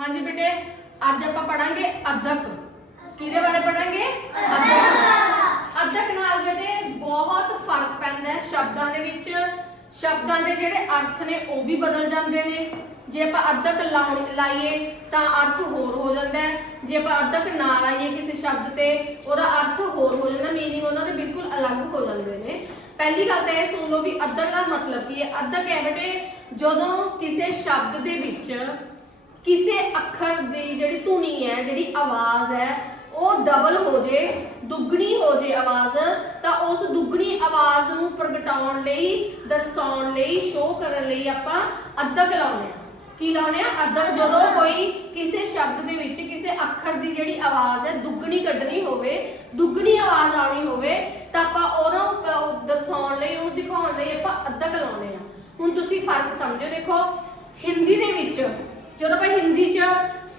ਹਾਂਜੀ ਬੇਟੇ, ਅੱਜ ਆਪਾਂ ਪੜਾਂਗੇ ਅਦਕ। ਕਿਹਦੇ ਬਾਰੇ ਪੜਾਂਗੇ? ਅਦਕ। ਅਦਕ ਨਾਲ ਬੇਟੇ ਬਹੁਤ ਫ਼ਰਕ ਪੈਂਦਾ ਹੈ ਸ਼ਬਦਾਂ ਦੇ ਵਿੱਚ। ਸ਼ਬਦਾਂ ਦੇ ਜਿਹੜੇ ਅਰਥ ਨੇ ਉਹ ਵੀ ਬਦਲ ਜਾਂਦੇ ਨੇ। ਜੇ ਆਪਾਂ ਅਦਕ ਲਾਉਣ- ਲਾਈਏ ਤਾਂ ਅਰਥ ਹੋਰ ਹੋ ਜਾਂਦਾ ਹੈ। ਜੇ ਆਪਾਂ ਅਦਕ ਨਾ ਲਾਈਏ ਕਿਸੇ ਸ਼ਬਦ ਤੇ, ਉਹਦਾ ਅਰਥ ਹੋਰ ਹੋ ਜਾਂਦਾ ਮੀਨਿੰਗ ਉਹਨਾਂ ਦੇ ਬਿਲਕੁਲ ਅਲੱਗ ਹੋ ਜਾਂਦੇ ਨੇ। ਪਹਿਲੀ ਗੱਲ ਤਾਂ ਇਹ ਸੁਣ ਲਓ ਵੀ ਅਦਕ ਦਾ ਮਤਲਬ ਕੀ ਹੈ? ਅਦਕ ਹੈ ਬੇਟੇ, ਜਦੋਂ ਕਿਸੇ ਸ਼ਬਦ ਦੇ ਵਿੱਚ ਕਿਸੇ ਅੱਖਰ ਦੀ ਜਿਹੜੀ ਧੁਨੀ ਹੈ, ਜਿਹੜੀ ਆਵਾਜ਼ ਹੈ, ਉਹ ਡਬਲ ਹੋ ਜੇ, ਦੁੱਗਣੀ ਹੋ ਜੇ ਆਵਾਜ਼, ਤਾਂ ਉਸ ਦੁੱਗਣੀ ਆਵਾਜ਼ ਨੂੰ ਪ੍ਰਗਟਾਉਣ ਲਈ, ਦਰਸਾਉਣ ਲਈ ਸ਼ੋਅ ਕਰਨ ਲਈ ਆਪਾਂ ਅੱਧਕ ਲਾਉਂਦੇ ਆ ਕੀ ਲਾਉਣੇ ਆ ਅੱਧਕ ਜਦੋਂ ਕੋਈ ਕਿਸੇ ਸ਼ਬਦ ਦੇ ਵਿੱਚ, ਕਿਸੇ ਅੱਖਰ ਦੀ ਜਿਹੜੀ ਆਵਾਜ਼ ਹੈ, ਦੁੱਗਣੀ ਕੱਢਣੀ ਹੋਵੇ, ਦੁੱਗਣੀ ਆਵਾਜ਼ ਆਉਣੀ ਹੋਵੇ, ਤਾਂ ਆਪਾਂ ਉਹਨੂੰ ਦਰਸਾਉਣ ਲਈ, ਉਹਨੂੰ ਦਿਖਾਉਣ ਲਈ ਆਪਾਂ ਅੱਧਕ ਲਾਉਂਦੇ ਆ ਹੁਣ ਤੁਸੀਂ ਫ਼ਰਕ ਸਮਝੋ, ਦੇਖੋ, ਹਿੰਦੀ ਦੇ ਵਿੱਚ ਜਦੋਂ ਆਪਾਂ ਹਿੰਦੀ 'ਚ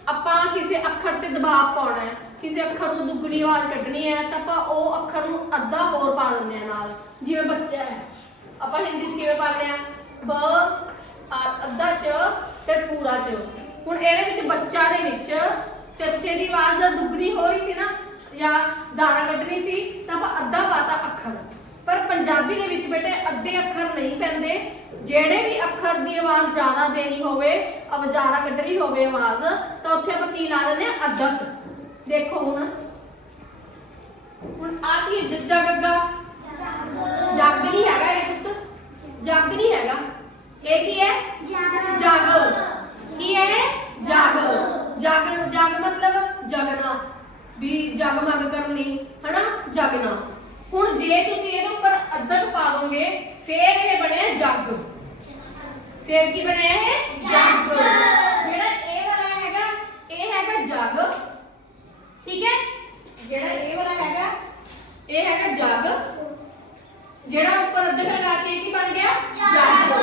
ਆਪਾਂ ਕਿਸੇ ਅੱਖਰ ਤੇ ਦਬਾਅ ਪਾਉਣਾ ਹੈ, ਕਿਸੇ ਅੱਖਰ ਨੂੰ ਦੁੱਗਣੀ ਆਵਾਜ਼ ਕੱਢਣੀ ਹੈ, ਤਾਂ ਆਪਾਂ ਉਹ ਅੱਖਰ ਨੂੰ ਅੱਧਾ ਹੋਰ ਪਾ ਲੈਂਦੇ ਆ ਨਾਲ। ਜਿਵੇਂ ਬੱਚਾ ਹੈ, ਆਪਾਂ ਹਿੰਦੀ 'ਚ ਕਿਵੇਂ ਪਾਉਂਦੇ ਆ ਬ ਅੱਧਾ ਚ ਤੇ ਪੂਰਾ ਚ। ਹੁਣ ਇਹਦੇ ਵਿੱਚ ਬੱਚਾ ਦੇ ਵਿੱਚ ਚੱਚੇ ਦੀ ਆਵਾਜ਼ ਦੁੱਗਣੀ ਹੋ ਰਹੀ ਸੀ ਨਾ, ਜਾਂ ਜ਼ਿਆਦਾ ਕੱਢਣੀ ਸੀ, ਤਾਂ ਆਪਾਂ ਅੱਧਾ ਪਾਤਾ ਅੱਖਰ। ਪਰ ਪੰਜਾਬੀ ਦੇ ਵਿੱਚ ਬੇਟੇ ਅੱਧੇ ਅੱਖਰ ਨਹੀਂ ਪੈਂਦੇ। ਜਿਹੜੇ ਵੀ ਅੱਖਰ ਦੀ ਆਵਾਜ਼ ਜ਼ਿਆਦਾ ਦੇਣੀ ਹੋਵੇ ਅਬ ਜ਼ਿਆਦਾ ਕੱਢਣੀ ਹੋਵੇ ਆਵਾਜ਼, ਤਾਂ ਉੱਥੇ ਆਪਾਂ ਕੀ ਲਾ ਦਿੰਦੇ ਆ ਅਦਕ ਦੇਖੋ ਹੁਣ। ਹੁਣ ਆ ਕੀ ਹੈ? ਜੱਜਾ ਗੱਗਾ? ਜੱਗ ਨਹੀਂ ਹੈਗਾ ਇਹ ਪੁੱਤ। ਜੱਗ ਨਹੀਂ ਹੈਗਾ। ਇਹ ਕੀ ਹੈ? ਜਗ। ਕੀ ਹੈ ਇਹ? ਜਗ। ਜਗ ਜਗ ਮਤਲਬ ਜਗਣਾ। ਵੀ ਜਗਮਗ ਕਰਨੀ ਹਨਾ? ਜਗਣਾ। ਹੁਣ ਜੇ ਤੁਸੀਂ ਇਹਦੇ ਉੱਪਰ ਅੱਧਕ ਪਾ ਦੋਗੇ, ਫੇਰ ਇਹ ਬਣਿਆ ਜੱਗ। ਫੇਰ ਕੀ ਬਣਿਆ ਇਹ ਜਗ ਜਿਹੜਾ ਇਹ ਵਾਲਾ ਹੈਗਾ ਇਹ ਹੈਗਾ ਜਗ ਠੀਕ ਹੈ ਜਿਹੜਾ ਇਹ ਵਾਲਾ ਹੈਗਾ ਇਹ ਹੈਗਾ ਜਗ ਜਿਹੜਾ ਉੱਪਰ ਅੱਧਕ ਲਗਾਤੀ ਇਹ ਕੀ ਬਣ ਗਿਆ ਜਗ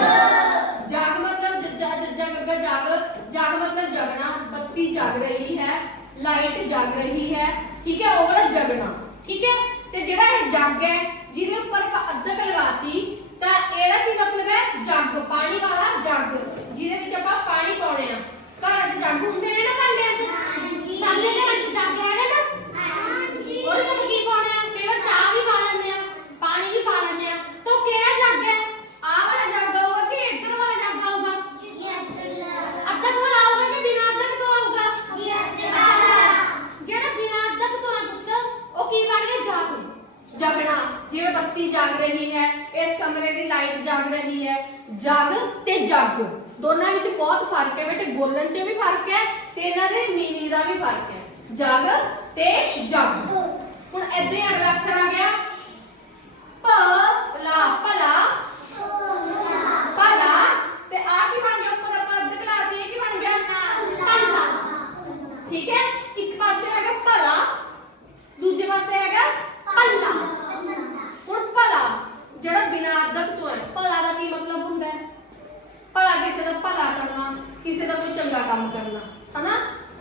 ਜਗ ਮਤਲਬ ਜੱਜਾ ਜੱਜਾ ਗੱਗਾ ਜਗ ਜਗ ਮਤਲਬ ਜਗਣਾ ਬੱਤੀ ਜਗ ਰਹੀ ਹੈ ਲਾਈਟ ਜਗ ਰਹੀ ਹੈ ਠੀਕ ਹੈ ਉਹ ਵਾਲਾ ਜਗਣਾ ਠੀਕ ਹੈ ਤੇ ਜਿਹੜਾ ਇਹ ਜਗ ਹੈ ਜਿਹਦੇ ਉੱਪਰ ਆਪਾਂ ਅੱਧਕ ਲਗਾਤੀ ਤਾਂ ਇਹਦਾ ਕੀ ਮਤਲਬ ਹੈ? ਜੱਗ, ਪਾਣੀ ਵਾਲਾ ਜੱਗ, ਜਿਹਦੇ ਵਿੱਚ ਆਪਾਂ ਪਾਣੀ ਪਾਉਣੇ ਆ। ਘਰਾਂ 'ਚ ਜੱਗ ਹੁੰਦੇ ਨੇ ਨਾ ਭਾਂਡਿਆਂ 'ਚ ਸਾਡੇ ਘਰਾਂ 'ਚ ਜੱਗ ਹੈਗਾ ਨਾ ਉਹਦੇ 'ਚ ਆਪਾਂ ਕੀ ਪਾਉਣੇ ਆ ਕਈ ਵਾਰ ਚਾਹ ਵੀ ਪਾ ਲੈਂਦੇ ਆ ਪਾਣੀ ਵੀ ਪਾ ਲੈਂਦੇ ਆ ਤਾਂ ਉਹ ਕਿਹੜਾ ਜੱਗ ਹੈ ਆਹ ਵਾਲਾ ਜੱਗ ਆਊਗਾ ਕਿ ਇੱਧਰ ਵਾਲਾ ਜੱਗ ਆਊਗਾ ਅੱਧਕ ਵਾਲਾ ਆਊਗਾ ਕਿ ਬਿਨਾਂ ਅੱਧਕ ਤੋਂ ਆਊਗਾ ਜਿਹੜਾ ਬਿਨਾਂ ਅੱਧਕ ਤੋਂ ਆ ਪੁੱਤ ਉਹ ਕੀ ਬਣ ਗਿਆ ਜਗ ਜਗਣਾ ਜਿਵੇਂ ਬੱਤੀ ਜਗ ਰਹੀ ਹੈ ਇਸ ਕਮਰੇ ਦੀ ਲਾਈਟ ਜਗ ਰਹੀ ਹੈ। ਜਗ ਤੇ ਜਗ। ਦੋਨਾਂ ਵਿੱਚ ਬਹੁਤ ਫ਼ਰਕ ਹੈ ਬੇਟੇ। ਬੋਲਣ 'ਚ ਵੀ ਫ਼ਰਕ ਹੈ ਤੇ ਇਹਨਾਂ ਦੇ ਮੀਨਿੰਗ ਦਾ ਵੀ ਫ਼ਰਕ ਹੈ। ਜਗ ਤੇ ਜਗ। ਹੁਣ ਹੀ ਅਗਲਾ ਅੱਖਰ ਆ ਗਿਆ। ਪ ਲਾ ਭਲਾ ਭਲਾ। ਤੇ ਆ ਕੀ ਬਣ ਗਿਆ? ਉੱਪਰ ਆਪਾਂ ਅੱਧ ਕਲਾਤੀ ਕੀ ਬਣ ਗਿਆ? ਭਲਾ। ਠੀਕ ਹੈ? ਇੱਕ ਪਾਸੇ ਹੈਗਾ ਭਲਾ ਦੂਜੇ ਪਾਸੇ ਹੈਗਾ ਭੱਲਾ ਹੁਣ ਭਲਾ ਜਿਹੜਾ ਬਿਨਾਂ ਅੱਧਕ ਤੋਂ ਹੈ ਭਲਾ ਦਾ ਕੀ ਮਤਲਬ ਹੁੰਦਾ ਹੈ? ਭਲਾ ਕਿਸੇ ਦਾ ਭਲਾ ਕਰਨਾ ਕਿਸੇ ਦਾ ਕੋਈ ਚੰਗਾ ਕੰਮ ਕਰਨਾ ਹਨਾ?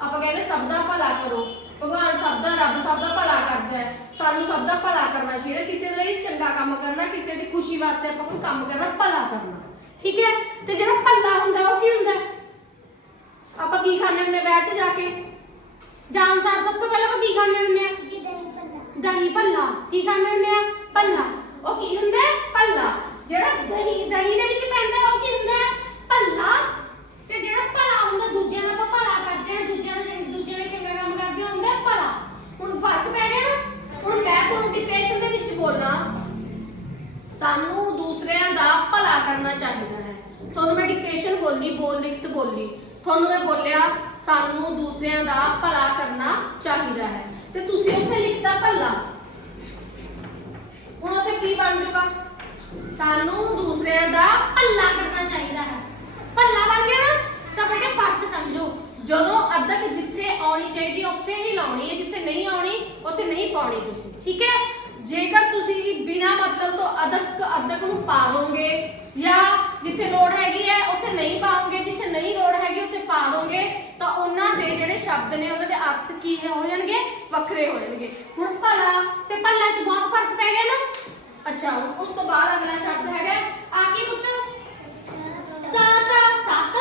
ਆਪਾਂ ਕਹਿੰਦੇ ਸਭ ਦਾ ਭਲਾ ਕਰੋ। ਭਗਵਾਨ ਸਭ ਦਾ ਰੱਬ ਸਭ ਦਾ ਭਲਾ ਕਰਦਾ ਹੈ। ਸਾਨੂੰ ਸਭ ਦਾ ਭਲਾ ਕਰਨਾ ਚਾਹੀਦਾ ਕਿਸੇ ਲਈ ਚੰਗਾ ਕੰਮ ਕਰਨਾ ਕਿਸੇ ਦੀ ਖੁਸ਼ੀ ਵਾਸਤੇ ਆਪਾਂ ਕੋਈ ਕੰਮ ਕਰਨਾ ਭਲਾ ਕਰਨਾ। ਠੀਕ ਹੈ? ਤੇ ਜਿਹੜਾ ਭੱਲਾ ਹੁੰਦਾ ਉਹ ਕੀ ਹੁੰਦਾ? ਆਪਾਂ ਕੀ ਖਾਣੇ ਹੁੰਦੇ ਵਿਆਹ 'ਚ ਜਾ ਕੇ? ਜਾਨ ਸਾਹਿਬ ਸਭ ਤੋਂ ਪਹਿਲਾਂ ਆਪਾਂ ਕੀ ਖਾਣੇ ਹੁੰਦੇ ਆ ਦਹੀਂ ਭੱਲਾ। ਕੀ ਖਾਂਦੇ ਹੁੰਦੇ ਆ ਭੱਲਾ। ਉਹ ਕੀ ਹੁੰਦਾ ਭੱਲਾ। ਜਿਹੜਾ ਦਹੀਂ ਦਹੀਂ ਦੇ ਵਿੱਚ ਪੈਂਦਾ ਉਹ ਕੀ ਹੁੰਦਾ? ਹੈ ਭੱਲਾ। ਤੇ ਜਿਹੜਾ ਭਲਾ ਹੁੰਦਾ, ਦੂਜਿਆਂ ਦਾ ਆਪਾਂ ਭਲਾ ਕਰਦੇ ਹਾਂ, ਦੂਜਿਆਂ ਦਾ ਚੰਗ- ਦੂਜਿਆਂ ਲਈ ਚੰਗਾ ਕੰਮ ਕਰਦੇ ਹਾਂ, ਹੁੰਦਾ ਹੈ ਭਲਾ। ਹੁਣ ਫ਼ਰਕ ਪੈ ਗਿਆ ਨਾ, ਹੁਣ ਮੈਂ ਤੁਹਾਨੂੰ ਡਿਕਟੇਸ਼ਨ ਦੇ ਵਿੱਚ ਬੋਲਾਂ। ਸਾਨੂੰ ਦੂਸਰਿਆਂ ਦਾ ਭਲਾ ਕਰਨਾ ਚਾਹੀਦਾ ਹੈ। ਤੁਹਾਨੂੰ ਮੈਂ ਡਿਕਟੇਸ਼ਨ ਬੋਲੀ, ਬੋਲ ਲਿਖਤ ਬੋਲੀ। ਤੁਹਾਨੂੰ ਮੈਂ ਬੋਲਿਆ, ਸਾਨੂੰ ਦੂਸਰਿਆਂ ਦਾ ਭਲਾ ਕਰਨਾ ਚਾਹੀਦਾ ਹੈ। ਤੇ ਤੁਸੀਂ ਉੱਥੇ ਲਿਖਤਾ ਭਲਾ। ਹੁਣ ਉੱਥੇ ਕੀ ਬਣ ਜਾਊਗਾ ਸਾਨੂੰ ਦੂਸਰਿਆਂ ਦਾ ਭਲਾ ਕਰਨਾ ਚਾਹੀਦਾ ਹੈ। ਭਲਾ ਬਣ ਗਿਆ ਨਾ ਤਾਂ ਬੇਟੇ ਫ਼ਰਕ ਸਮਝੋ। ਜਦੋਂ ਅਦਕ ਜਿੱਥੇ ਆਉਣੀ ਚਾਹੀਦੀ, ਉੱਥੇ ਹੀ ਲਾਉਣੀ ਹੈ। ਜਿੱਥੇ ਨਹੀਂ ਆਉਣੀ, ਉੱਥੇ ਨਹੀਂ ਪਾਉਣੀ ਤੁਸੀਂ। ਠੀਕ ਹੈ? ਜੇਕਰ ਤੁਸੀਂ ਬਿਨਾ ਮਤਲਬ ਤੋਂ ਅਦਕ ਅਦਕ ਨੂੰ ਪਾਵੋਗੇ ਜਾਂ ਜਿੱਥੇ ਲੋੜ ਹੈਗੀ ਹੈ, ਉੱਥੇ ਨਹੀਂ ਪਾਓਗੇ ਜਿੱਥੇ ਨਹੀਂ ਲੋੜ ਹੈਗੀ, ਉੱਥੇ ਪਾ ਦੋਗੇ, ਤਾਂ ਉਹਨਾਂ ਦੇ ਜਿਹੜੇ ਸ਼ਬਦ ਨੇ, ਉਹਨਾਂ ਦੇ ਅਰਥ ਕੀ ਹੋ ਜਾਣਗੇ, ਵੱਖਰੇ ਹੋ ਜਾਣਗੇ। ਹੁਣ ਭਲਾ ਤੇ ਭੱਲਾ 'ਚ ਬਹੁਤ ਫ਼ਰਕ ਪੈ ਗਿਆ ਨਾ। ਅੱਛਾ ਉਸ ਤੋਂ ਬਾਅਦ ਅਗਲਾ ਸ਼ਬਦ ਹੈਗਾ ਆ ਕੀ ਪੁੱਤ? ਸਤ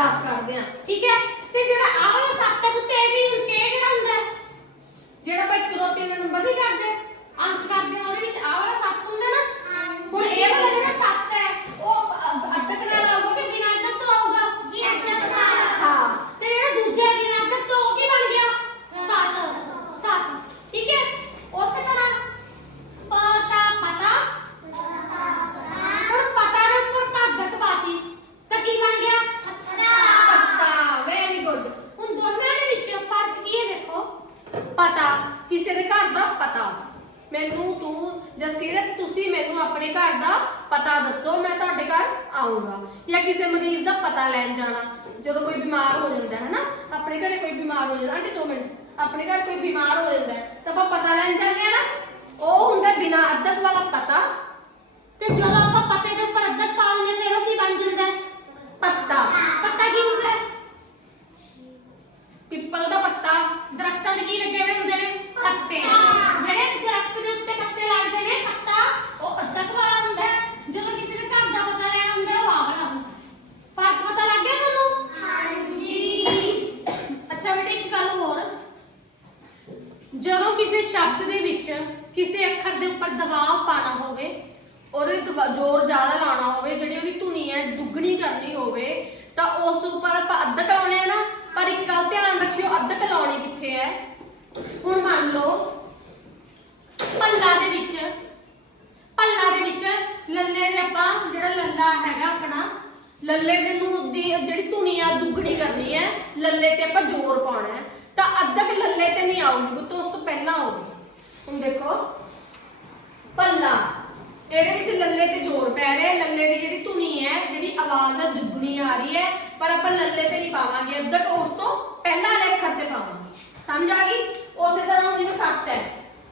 ਸੱਤ ਕਰਦੇ ਕੱਢਦੇ ਆ ਠੀਕ ਹੈ ਤੇ ਜਿਹੜਾ ਆਹ ਵਾਲਾ ਸੱਤ ਹੈ ਪੁੱਤ ਇਹ ਵੀ ਹੁਣ ਕਿਹੜਾ ਕਿਹੜਾ ਹੁੰਦਾ ਹੈ? ਜਿਹੜਾ ਆਪਾਂ 1 2 3 ਨੰਬਰ ਨਹੀਂ ਕਰਦੇ ਅੰਕ ਕਰਦੇ ਹਾਂ ਉਹਦੇ ਵਿੱਚ ਆਹ ਵਾਲਾ ਸੱਤ ਹੁੰਦਾ ਨਾ ਹੁਣ ਇਹ ਵਾਲਾ ਜਿਹੜਾ ਸੱਤ ਹੈ ਉਹ ਅ- ਅੱਧਕ ਨਾਲ ਆਊਗਾ ਕਿ ਬਿਨਾਂ ਅੱਧਕ ਤੋਂ ਆਊਗਾ ਹਾਂ ਤੇ ਜਿਹੜਾ ਦੂਜਾ ਬਿਨਾਂ ਅੰਕ ਤੋਂ ਉਹ ਕੀ ਬਣ ਗਿਆ ਸੱਤ ਸੱਤ ਠੀਕ ਹੈ ਉਸੇ ਤਰ੍ਹਾਂ ਪਤਾ ਪਤਾ ਹੁਣ ਪਤਾ ਦੇ ਉੱਪਰ ਭਗਤ ਪਾਤੀ ਤਾਂ ਕੀ ਬਣ ਗਿਆ ਪਤਾ ਵੈਰੀ ਗੁੱਡ ਹੁਣ ਦੋਨਾਂ ਦੇ ਵਿੱਚ ਫ਼ਰਕ ਕੀ ਹੈ ਦੇਖੋ ਪਤਾ ਕਿਸੇ ਦੇ ਘਰ ਦਾ ਪਤਾ ਮੈਨੂੰ ਤੂੰ ਜਸਕੀਰਤ ਤੁਸੀਂ ਮੈਨੂੰ ਆਪਣੇ ਘਰ ਦਾ ਪਤਾ ਦੱਸੋ ਮੈਂ ਤੁਹਾਡੇ ਘਰ ਆਉਂਗਾ ਜਾਂ ਕਿਸੇ ਮਰੀਜ਼ ਦਾ ਪਤਾ ਲੈਣ ਜਾਣਾ ਜਦੋਂ ਕੋਈ ਬਿਮਾਰ ਹੋ ਜਾਂਦਾ ਹੈ ਨਾ ਆਪਣੇ ਘਰੇ ਕੋਈ ਬਿਮਾਰ ਹੋ ਜਾਂਦਾ ਆਂਟੀ ਦੋ ਮਿੰਟ ਆਪਣੇ ਘਰ ਕੋਈ ਬਿਮਾਰ ਹੋ ਜਾਂਦਾ ਹੈ, ਤਾਂ ਆਪਾਂ ਪਤਾ ਲੈਣ ਜਾਂਦੇ ਆ ਨਾ ਉਹ ਹੁੰਦਾ ਬਿਨਾ ਅੱਧਕ ਵਾਲਾ ਪਤਾ ਤੇ ਜਦੋਂ ਆਪਾਂ ਪਤੇ ਦੇ ਉੱਪਰ ਅੱਧਕ ਪਾ ਲੈਂਦੇ ਫਿਰ ਉਹ ਕੀ ਬਣ ਜਾਂਦਾ ਹੈ ਪੱਤਾ ਪੱਤਾ ਕੀ ਹੁੰਦਾ ਹੈ ਪਿੱਪਲ ਦਾ ਪੱਤਾ ਦਰਖਤਾਂ ਦੇ ਕੀ ਲੱਗੇ ਹੋਏ ਹੁੰਦੇ ਨੇ ਪੱਤੇ ਜਿਹੜੇ ਦਰਖਤ ਦੇ ਉੱਤੇ ਪੱਤੇ ਲੱਗਦੇ ਨੇ ਪੱਤਾ ਉਹ ਅੱਧਕ ਵਾਲਾ ਹੁੰਦਾ ਹੈ ਜਦੋਂ ਕਿਸੇ ਦੇ ਘਰ ਦਾ ਪਤਾ ਲੈਣਾ ਹੁੰਦਾ ਹੈ, ਉਹ ਆਹ ਵਾਲਾ ਹੁੰਦਾ ਹੈ। ਫ਼ਰਕ ਪਤਾ ਲੱਗ ਗਿਆ ਤੁਹਾਨੂੰ ਅੱਛਾ ਬੇਟੇ ਇੱਕ ਗੱਲ ਹੋਰ ਜਦੋਂ ਕਿਸੇ ਸ਼ਬਦ ਦੇ ਵਿੱਚ ਕਿਸੇ ਅੱਖਰ ਦੇ ਉੱਪਰ ਦਬਾਅ ਪਾਣਾ ਹੋਵੇ ਉਹਦੇ ਦਬਾ- ਜ਼ੋਰ ਜ਼ਿਆਦਾ ਲਾਉਣਾ ਹੋਵੇ ਜਿਹੜੀ ਉਹਦੀ ਧੁਨੀ ਹੈ ਦੁੱਗਣੀ ਕਰਨੀ ਹੋਵੇ ਤਾਂ ਉਸ ਉੱਪਰ ਆਪਾਂ ਅੱਧਕ ਲਾਉਣੇ ਆ ਨਾ ਪਰ ਇੱਕ ਗੱਲ ਧਿਆਨ ਰੱਖਿਓ ਅੱਧਕ ਲਾਉਣੀ ਹੈ। ਹੁਣ ਮੰਨ ਲਓ ਪੱਲਾ ਦੇ ਵਿੱਚ ਪੱਲਾ ਦੇ ਵਿੱਚ ਲੱਲੇ ਦੇ ਆਪਾਂ ਜਿਹੜਾ ਲੱਲਾ ਹੈਗਾ ਆਪਣਾ, ਲੱਲੇ ਦੇ ਨੂੰ ਦੀ ਜਿਹੜੀ ਧੁਨੀ ਆ, ਦੁੱਗਣੀ ਕਰਨੀ ਹੈ। ਲੱਲੇ ਤੇ ਆਪਾਂ ਜ਼ੋਰ ਪਾਉਣਾ ਹੈ। ਤਾਂ ਅੱਧਕ ਲੱਲੇ ਤੇ ਨਹੀਂ ਆਊਗੀ ਬੁੱਤ ਉਸ ਤੋਂ ਪਹਿਲਾਂ ਆਊਗੀ। ਹੁਣ ਦੇਖੋ ਪੱਲਾ ਇਹਦੇ ਵਿੱਚ ਲੱਲੇ ਤੇ ਜ਼ੋਰ ਪੈ ਰਿਹਾ ਲੱਲੇ ਦੀ ਜਿਹੜੀ ਧੁਨੀ ਹੈ, ਜਿਹੜੀ ਆਵਾਜ਼ ਹੈ ਦੁੱਗਣੀ ਆ ਰਹੀ ਹੈ। ਪਰ ਆਪਾਂ ਲੱਲੇ ਤੇ ਨਹੀਂ ਪਾਵਾਂਗੇ। ਅੱਧਕ ਉਸ ਤੋਂ ਪਹਿਲਾਂ ਵਾਲੇ ਅੱਖਰ ਤੇ ਪਾਵਾਂਗੇ। ਸਮਝ ਆ ਗਈ? ਉਸੇ ਤਰ੍ਹਾਂ ਜਿਵੇਂ ਸੱਤ ਹੈ।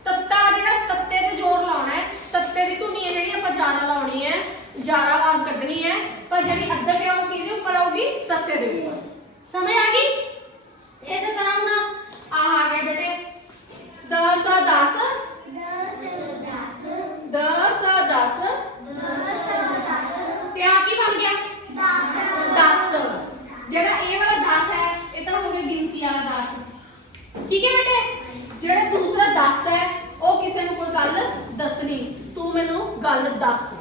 ਤੱਤਾ ਜਿਹੜਾ ਤੱਤੇ ਤੇ ਜ਼ੋਰ ਲਾਉਣਾ ਹੈ ਤੱਤੇ ਦੀ ਧੁਨੀ ਹੈ ਜਿਹੜੀ ਆਪਾਂ ਜ਼ਿਆਦਾ ਲਾਉਣੀ ਹੈ ਜ਼ਿਆਦਾ ਆਵਾਜ਼ ਕੱਢਣੀ ਹੈ ਪਰ ਜਿਹੜੀ ਅੱਧਕ ਹੈ ਉਹ ਕਿਹਦੇ ਉੱਪਰ ਆਊਗੀ? ਸੱਸੇ ਦੇ ਉੱਪਰ। ਸਮਝ ਆ ਗਈ? ਇਸੇ ਤਰ੍ਹਾਂ ਹੁਣ ਆਹ ਆ ਗਿਆ ਬੇਟੇ। 10 10 10 10 ਠੀਕ ਹੈ ਬੇਟੇ? ਜਿਹੜਾ ਦੂਸਰਾ 10 ਹੈ ਉਹ ਕਿਸੇ ਨੂੰ ਕੋਈ ਗੱਲ ਦੱਸਣੀ। ਤੂੰ ਮੈਨੂੰ ਗੱਲ ਦੱਸ।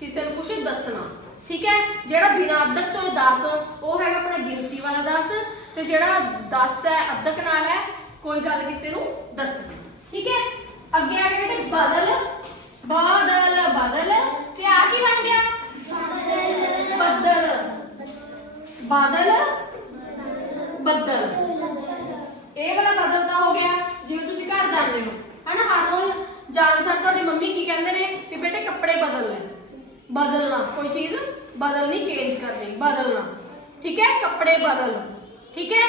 ਕਿਸੇ ਨੂੰ ਕੁਝ ਦੱਸਣਾ। ਠੀਕ ਹੈ? ਜਿਹੜਾ ਬਿਨਾਂ ਅੱਧਕ ਤੋਂ 10 ਉਹ ਹੈਗਾ ਆਪਣਾ ਗਿਣਤੀ ਵਾਲਾ 10 ਤੇ ਜਿਹੜਾ 10 ਹੈ ਅੱਧਕ ਨਾਲ ਹੈ ਕੋਈ ਗੱਲ ਕਿਸੇ ਨੂੰ ਦੱਸਣੀ। ਠੀਕ ਹੈ? ਅੱਗੇ ਆ ਗਿਆ ਬੇਟੇ ਬਦਲ। ਬਾਦਲ ਬਦਲ। ਤੇ ਆ ਕੀ ਬਣ ਗਿਆ? ਬੱਦਲ। ਬਾਦਲ। ਬੱਦਲ। ਇਹ ਵਾਲਾ ਬਦਲ ਤਾਂ ਹੋ ਗਿਆ ਜਿਵੇਂ ਤੁਸੀਂ ਘਰ ਜਾਂਦੇ ਹੋ। ਹਨਾ ਹਰ ਰੋਜ਼ ਜਾਣ ਸਾਰ ਤੁਹਾਡੀ ਮੰਮੀ ਕੀ ਕਹਿੰਦੇ ਨੇ ਕਿ ਬੇਟੇ ਕੱਪੜੇ ਬਦਲ ਲੈ। ਬਦਲਣਾ ਕੋਈ ਚੀਜ਼ ਬਦਲ ਨਹੀਂ ਚੇਂਜ ਕਰਨੀ ਬਦਲਣਾ। ਠੀਕ ਹੈ? ਕੱਪੜੇ ਬਦਲ। ਠੀਕ ਹੈ?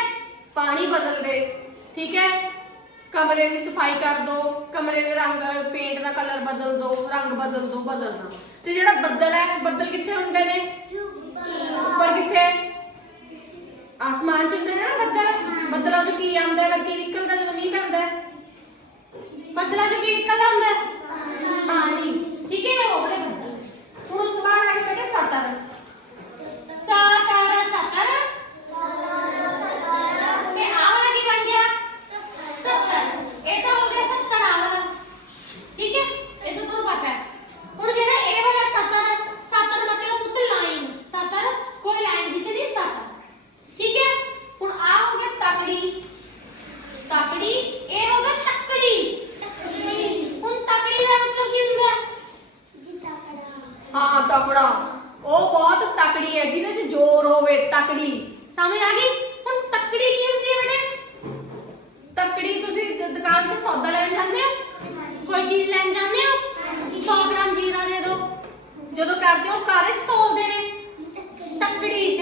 ਪਾਣੀ ਬਦਲ ਦੇ। ਠੀਕ ਹੈ? ਕਮਰੇ ਦੀ ਸਫ਼ਾਈ ਕਰ ਦੋ। ਕਮਰੇ ਦੇ ਰੰਗ ਪੇਂਟ ਦਾ ਕਲਰ ਬਦਲ ਦੋ। ਰੰਗ ਬਦਲ ਦੋ ਬਦਲਣਾ। ਤੇ ਜਿਹੜਾ ਬੱਦਲ ਹੈ ਬੱਦਲ ਕਿੱਥੇ ਹੁੰਦੇ ਨੇ? ਉੱਪਰ ਕਿੱਥੇ? ਆਸਮਾਨ ਚ ਹੁੰਦੇ ਨੇ ਨਾ ਬੱਦਲ? ਬੱਦਲਾਂ ਚ ਕੀ ਆਉਂਦਾ ਹੈ ਕੀ ਨਿਕਲਦਾ ਜਦੋਂ ਮੀਂਹ ਪੈਂਦਾ ਹੈ ਬੱਦਲਾਂ ਚੋਂ ਕੀ ਨਿਕਲਦਾ ਹੁੰਦਾ ਹੈ? ਪਾਣੀ ਠੀਕ ਹੈ ਉਹ ਵਾਲੇ ਬੱਦਲ ਹੁਣ ਉਸ ਤੋਂ ਬਾਅਦ ਆ ਕੇ ਬੇਟੇ ਸਤਰ ਸਾਤਰ ਸਤਰ ਤੇ ਆ ਵਾਲਾ ਕੀ ਬਣ ਗਿਆ 70 ਇਹ ਤਾਂ ਹੋ ਗਿਆ 70 ਆ ਵਾਲਾ ਠੀਕ ਹੈ ਇਹ ਤਾਂ ਤੁਹਾਨੂੰ ਪਤਾ ਹੈ ਹੁਣ ਜਿਹੜਾ ਇਹ ਵਾਲਾ 70 70 ਮਤਲਬ ਪੁੱਤ ਲਾਈਨ 70 ਕੋਈ ਲਾਈਨ ਦੀ ਜਿਹੜੀ 70 ਠੀਕ ਹੈ ਹੁਣ ਆ ਹੋ ਗਿਆ ਤਕੜੀ ਤਕੜੀ ਇਹ ਹੋ ਗਿਆ ਤਕੜੀ ਹੁਣ ਤਕੜੀ ਦਾ ਮਤਲਬ ਕੀ ਹੁੰਦਾ ਹੈ ਹਾਂ ਤਕੜਾ ਉਹ ਬਹੁਤ ਤਕੜੀ ਹੈ ਜਿਹਦੇ ਚ ਜ਼ੋਰ ਹੋਵੇ ਤਕੜੀ ਸਮਝ ਆ ਗਈ ਹੁਣ ਤਕੜੀ ਕੀ ਹੁੰਦੀ ਹੈ ਬੇਟੇ ਤਕੜੀ ਤੁਸੀਂ ਦ- ਦੁਕਾਨ ਤੇ ਸੌਦਾ ਲੈਣ ਜਾਂਦੇ ਹੋ ਕੋਈ ਚੀਜ਼ ਲੈਣ ਜਾਂਦੇ ਹੋ 100 ਗ੍ਰਾਮ ਜੀਰਾ ਦੇ ਦਿਓ ਜਦੋਂ ਕਰਦੇ ਹੋ ਕਾਰੇ ਚ ਤੋਲਦੇ ਨੇ ਤਕੜੀ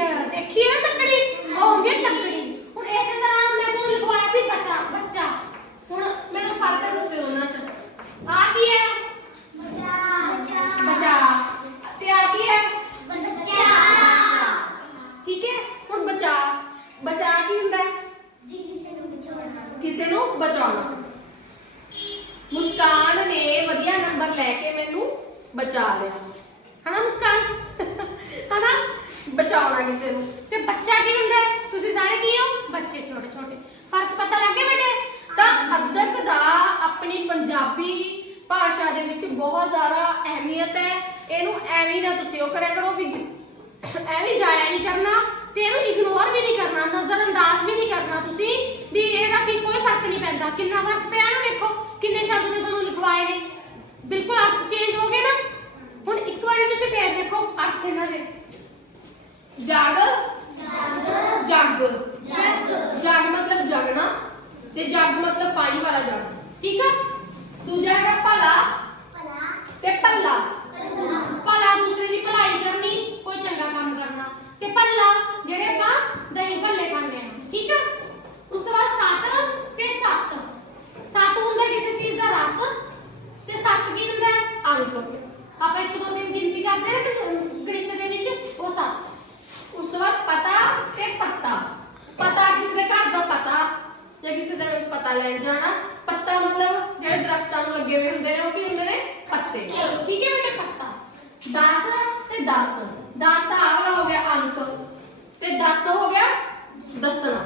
ਦੇਖੀ ਹੈ ਨਾ ਤਕੜੀ? ਉਹ ਹੁੰਦੀ ਹੈ ਤਕੜੀ। ਹੁਣ ਇਸੇ ਤਰ੍ਹਾਂ ਮੈਂ ਤੁਹਾਨੂੰ ਲਿਖਵਾਇਆ ਸੀ ਬੱਚਾ ਬੱਚਾ। ਹੁਣ ਮੈਨੂੰ ਫ਼ਰਕ ਦੱਸਿਓ ਉਹਨਾਂ ਚ। ਆ ਕੀ ਹੈ? ਬਚਾ। ਤੇ ਆ ਕੀ ਹੈ? ਠੀਕ ਹੈ? ਹੁਣ ਬਚਾ। ਬਚਾ ਕੀ ਹੁੰਦਾ ਹੈ? ਕਿਸੇ ਨੂੰ ਬਚਾਉਣਾ। ਮੁਸਕਾਨ ਨੇ ਵਧੀਆ ਨੰਬਰ ਲੈ ਕੇ ਮੈਨੂੰ ਬਚਾ ਲਿਆ। ਹਨਾ ਮੁਸਕਾਨ? ਹਨਾ? ਬਚਾਉਣਾ ਕਿਸੇ ਨੂੰ। ਤੇ ਬੱਚਾ ਕੀ ਹੁੰਦਾ ਹੈ? ਤੁਸੀਂ ਸਾਰੇ ਕੀ ਹੋ? ਬੱਚੇ ਛੋਟੇ ਛੋਟੇ। ਫ਼ਰਕ ਪਤਾ ਲੱਗ ਗਿਆ ਬੇਟੇ? ਤਾਂ ਅਦਰਕ ਦਾ ਆਪਣੀ ਪੰਜਾਬੀ ਭਾਸ਼ਾ ਦੇ ਵਿੱਚ ਬਹੁਤ ਜ਼ਿਆਦਾ ਅਹਿਮੀਅਤ ਹੈ। ਇਹਨੂੰ ਐਵੇਂ ਨਾ ਤੁਸੀਂ ਉਹ ਕਰਿਆ ਕਰੋ ਵੀ ਜ- ਐਵੇਂ ਜਾਇਆ ਨਹੀਂ ਕਰਨਾ ਤੇ ਇਹਨੂੰ ਇਗਨੋਰ ਵੀ ਨਹੀਂ ਕਰਨਾ ਨਜ਼ਰ ਅੰਦਾਜ਼ ਵੀ ਨਹੀਂ ਕਰਨਾ ਤੁਸੀਂ ਵੀ ਇਹਦਾ ਕੀ ਕੋਈ ਫ਼ਰਕ ਨਹੀਂ ਪੈਂਦਾ। ਕਿੰਨਾ ਫ਼ਰਕ ਪਿਆ ਨਾ ਦੇਖੋ ਕਿੰਨੇ ਸ਼ਬਦ ਮੈਂ ਤੁਹਾਨੂੰ ਲਿਖਵਾਏ ਨੇ। ਬਿਲਕੁਲ ਅਰਥ ਚੇਂਜ ਹੋ ਗਏ ਨਾ। ਹੁਣ ਇੱਕ ਵਾਰੀ ਤੁਸੀਂ ਫੇਰ ਦੇਖੋ, ਅਰਥ ਇਹਨਾਂ ਦੇ ਜਗ। ਜਗ। ਜਗ। ਮਤਲਬ ਜਗਣਾ ਤੇ ਜਗ ਮਤਲਬ ਪਾਣੀ ਵਾਲਾ ਜਗ। ਠੀਕ ਆ? ਦੂਜਾ ਹੈਗਾ ਭਲਾ ਤੇ ਭੱਲਾ। ਭਲਾ ਦੂਸਰੇ ਦੀ ਭਲਾਈ ਕਰਨੀ ਕੋਈ ਚੰਗਾ ਕੰਮ ਕਰਨਾ ਤੇ ਭੱਲਾ ਜਿਹੜੇ ਆਪਾਂ ਦਹੀਂ ਭੱਲੇ ਖਾਂਦੇ ਆ ਠੀਕ ਆ ਉਸ ਤੋਂ ਬਾਅਦ ਸੱਤ ਤੇ ਸੱਤ ਸੱਤ ਹੁੰਦਾ ਕਿਸੇ ਚੀਜ਼ ਦਾ ਰਸ ਤੇ ਸੱਤ ਕੀ ਹੁੰਦਾ ਹੈ? ਅੰਕ ਆਪਾਂ ਇੱਕ ਦੋ ਦਿਨ ਗਿਣਤੀ ਕਰਦੇ ਹਾਂ ਤੇ ਗਣਿਤ ਦੇ ਵਿੱਚ ਉਹ ਸੱਤ ਉਸ ਤੋਂ ਬਾਅਦ ਪਤਾ ਤੇ ਪੱਤਾ ਪਤਾ ਕਿਸੇ ਦੇ ਘਰ ਦਾ ਪਤਾ ਜਾਂ ਕਿਸੇ ਦਾ ਪਤਾ ਲੈਣ ਜਾਣਾ ਪੱਤਾ ਮਤਲਬ ਜਿਹੜੇ ਦਰਖਤਾਂ ਨੂੰ ਲੱਗੇ ਹੋਏ ਹੁੰਦੇ ਨੇ ਉਹ ਕੀ ਹੁੰਦੇ ਨੇ ਪੱਤੇ ਠੀਕ ਹੈ ਬੇਟੇ ਪੱਤਾ 10 ਤੇ 10 10 ਤਾਂ ਆਹ ਵਾਲਾ ਹੋ ਗਿਆ ਅੰਕ ਤੇ 10 ਹੋ ਗਿਆ ਦੱਸਣਾ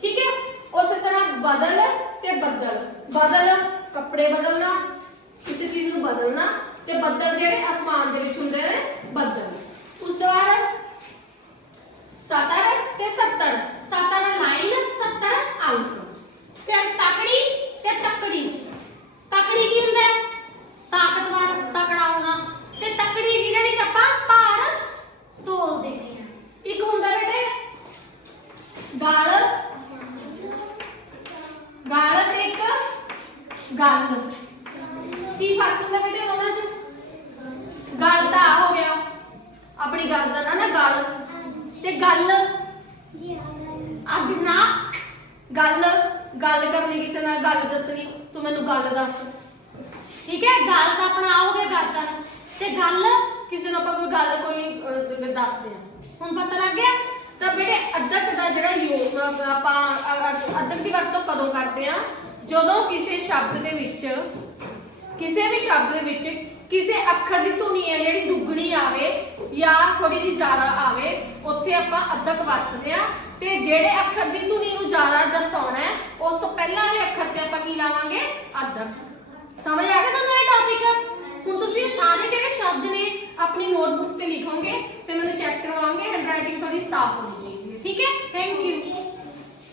ਠੀਕ ਹੈ ਉਸੇ ਤਰ੍ਹਾਂ ਬਦਲ ਤੇ ਬੱਦਲ ਬਦਲ ਕੱਪੜੇ ਬਦਲਣਾ ਕਿਸੇ ਚੀਜ਼ ਨੂੰ ਬਦਲਣਾ ਤੇ ਬੱਦਲ ਜਿਹੜੇ ਅਸਮਾਨ ਦੇ ਵਿੱਚ ਹੁੰਦੇ ਨੇ ਬੱਦਲ ਉਸ ਤੋਂ ਬਾਅਦ 70 ਤੇ 70 ਸੱਤਰ ਲਾਈਨ 70 ਅੰਕ ਫਿਰ ਤਕੜੀ ਤੇ ਤਕੜੀ ਤਕੜੀ ਕੀ ਹੁੰਦਾ ਹੈ? ਤਾਕਤਵਰ ਤਕੜਾ ਹੋਣਾ ਤੇ ਤਕੜੀ ਜਿਹਦੇ ਵਿੱਚ ਆਪਾਂ ਭਾਰ ਤੋਲ ਦੇਣੇ ਆ ਇੱਕ ਹੁੰਦਾ ਬੇਟੇ ਗਾਲ ਗਾਲ ਤੇ ਇੱਕ ਗੱਲ ਕੀ ਫ਼ਰਕ ਹੁੰਦਾ ਬੇਟੇ ਦੋਨਾਂ 'ਚ ਗੱਲ ਤਾਂ ਆ ਹੋ ਗਿਆ ਆਪਣੀ ਗਰਦਨ ਨਾ ਗੱਲ। ਤੇ ਗੱਲ। ਅੱਗ ਨਾ ਗੱਲ ਗੱਲ ਕਰਨੀ ਕਿਸੇ ਨਾਲ ਗੱਲ ਦੱਸਣੀ। ਤੂੰ ਮੈਨੂੰ ਗੱਲ ਦੱਸ। ਠੀਕ ਹੈ? ਗੱਲ ਤਾਂ ਆਪਣਾ ਆ ਹੋ ਗਿਆ ਗਰਦਨ ਤੇ ਗੱਲ ਕਿਸੇ ਨੂੰ ਆਪਾਂ ਕੋਈ ਗੱਲ ਕੋਈ ਅਹ, ਦੱਸਦੇ ਆ ਹੁਣ ਪਤਾ ਲੱਗ ਗਿਆ? ਤਾਂ ਬੇਟੇ ਅਦਰਕ ਦਾ ਜਿਹੜਾ ਯੋਗ ਆਪਾਂ ਅ- ਅ- ਅਦਰਕ ਦੀ ਵਰਤੋਂ ਕਦੋਂ ਕਰਦੇ ਆ ਜਦੋਂ ਕਿਸੇ ਸ਼ਬਦ ਦੇ ਵਿੱਚ ਕਿਸੇ ਵੀ ਸ਼ਬਦ ਦੇ ਵਿੱਚ ਕਿਸੇ ਅੱਖਰ ਦੀ ਧੁਨੀ ਹੈ ਜਿਹੜੀ ਦੁੱਗਣੀ ਆਵੇ ਜਾਂ ਥੋੜੀ ਜਿਹੀ ਜ਼ਿਆਦਾ ਆਵੇ, ਉੱਥੇ ਆਪਾਂ ਅੱਧਕ ਵਰਤਦੇ ਆ ਤੇ ਜਿਹੜੇ ਅੱਖਰ ਦੀ ਧੁਨੀ ਨੂੰ ਜ਼ਿਆਦਾ ਦਰਸਾਉਣਾ ਹੈ, ਉਸ ਤੋਂ ਪਹਿਲਾਂ ਵਾਲੇ ਅੱਖਰ ਤੇ ਆਪਾਂ ਕੀ ਲਾਵਾਂਗੇ? ਅੱਧਕ ਸਮਝ ਆ ਗਿਆ ਤੁਹਾਨੂੰ ਇਹ ਟੌਪਿਕ ਹੁਣ ਤੁਸੀਂ ਸਾਰੇ ਜਿਹੜੇ ਸ਼ਬਦ ਨੇ ਆਪਣੀ ਨੋਟਬੁੱਕ ਤੇ ਲਿਖੋਗੇ ਤੇ ਮੈਨੂੰ ਚੈੱਕ ਕਰਵਾਓਗੇ ਹੈਂਡਰਾਈਟਿੰਗ ਤੁਹਾਡੀ ਸਾਫ਼ ਹੋਣੀ ਚਾਹੀਦੀ ਹੈ। ਠੀਕ ਹੈ? Thank you